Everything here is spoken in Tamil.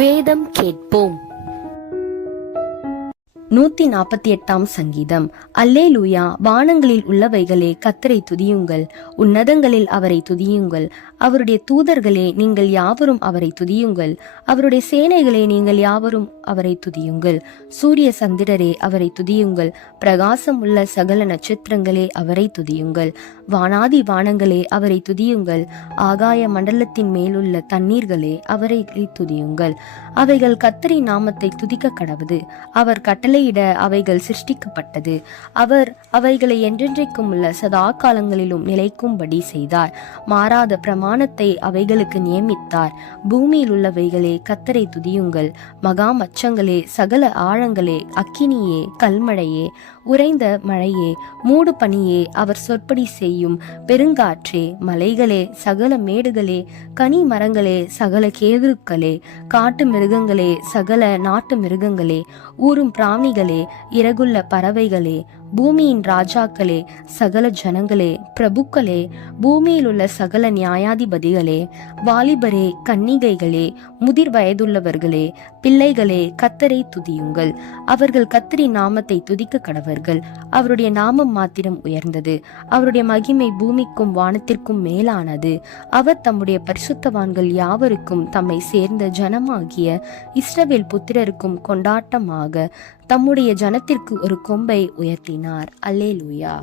வேதம் கேட்போம். 148 சங்கீதம். அல்லேலூயா. வானங்களில் உள்ளவைகளே கர்த்தரை துதியுங்கள், உன்னதங்களில் அவரை துதியுங்கள். அவருடைய தூதர்களே நீங்கள் யாவரும் அவரை துதியுங்கள், அவருடைய சேனைகளே நீங்கள் யாவரும் அவரை துதியுங்கள். சூரிய சந்திரரே அவரை துதியுங்கள், பிரகாசம் உள்ள சகல நட்சத்திரங்களே அவரை துதியுங்கள். வானாதி வானங்களே அவரை துதியுங்கள், ஆகாய மண்டலத்தின் மேலுள்ள தண்ணீர்களே அவரை துதியுங்கள். அவைகள் கர்த்தரின் நாமத்தை துதிக்க கடவுது. அவர் கட்டளையிட அவைகள் சிருஷ்டிக்கப்பட்டது. அவர் அவைகளை என்றென்றைக்கும் உள்ள சதா காலங்களிலும் நிலைக்கும்படி செய்தார். மாறாத பிரமாணத்தை அவைகளுக்கு நியமித்தார். பூமியில் உள்ளவைகளே கர்த்தரை துதியுங்கள், மகா மச்சங்களே, சகல ஆழங்களே, அக்கினியே, கல்மழையே, உறைந்த மழையே, மூடு பனியே, அவர் சொற்படி செய்யும் பெருங்காற்றே, மலைகளே, சகல மேடுகளே, கனி மரங்களே, சகல கேதுருக்களே, காட்டு மிருகங்களே, சகல நாட்டு மிருகங்களே, ஊரும் பிராணிகளே, இறகுள்ள பறவைகளே, பூமியின் ராஜாக்களே, சகல ஜனங்களே, பிரபுக்களே, பூமியில் உள்ள சகல நியாயாதிபதிகளே, வாலிபரே, கன்னிகைகளே, முதிர் வயதுள்ளவர்களே, பிள்ளைகளே, கர்த்தரை துதியுங்கள். அவர்கள் கர்த்தரின் நாமத்தை துதிக்க கடவர்கள். அவருடைய நாமம் மாத்திரம் உயர்ந்தது. அவருடைய மகிமை பூமிக்கும் வானத்திற்கும் மேலானது. அவர் தம்முடைய பரிசுத்தவான்கள் யாவருக்கும் தம்மை சேர்ந்த ஜனமாகிய இஸ்ரவேல் புத்திரருக்கும் கொண்டாட்டமாக தம்முடைய ஜனத்திற்கு ஒரு கொம்பை உயர்த்தினார். அல்லேலூயா.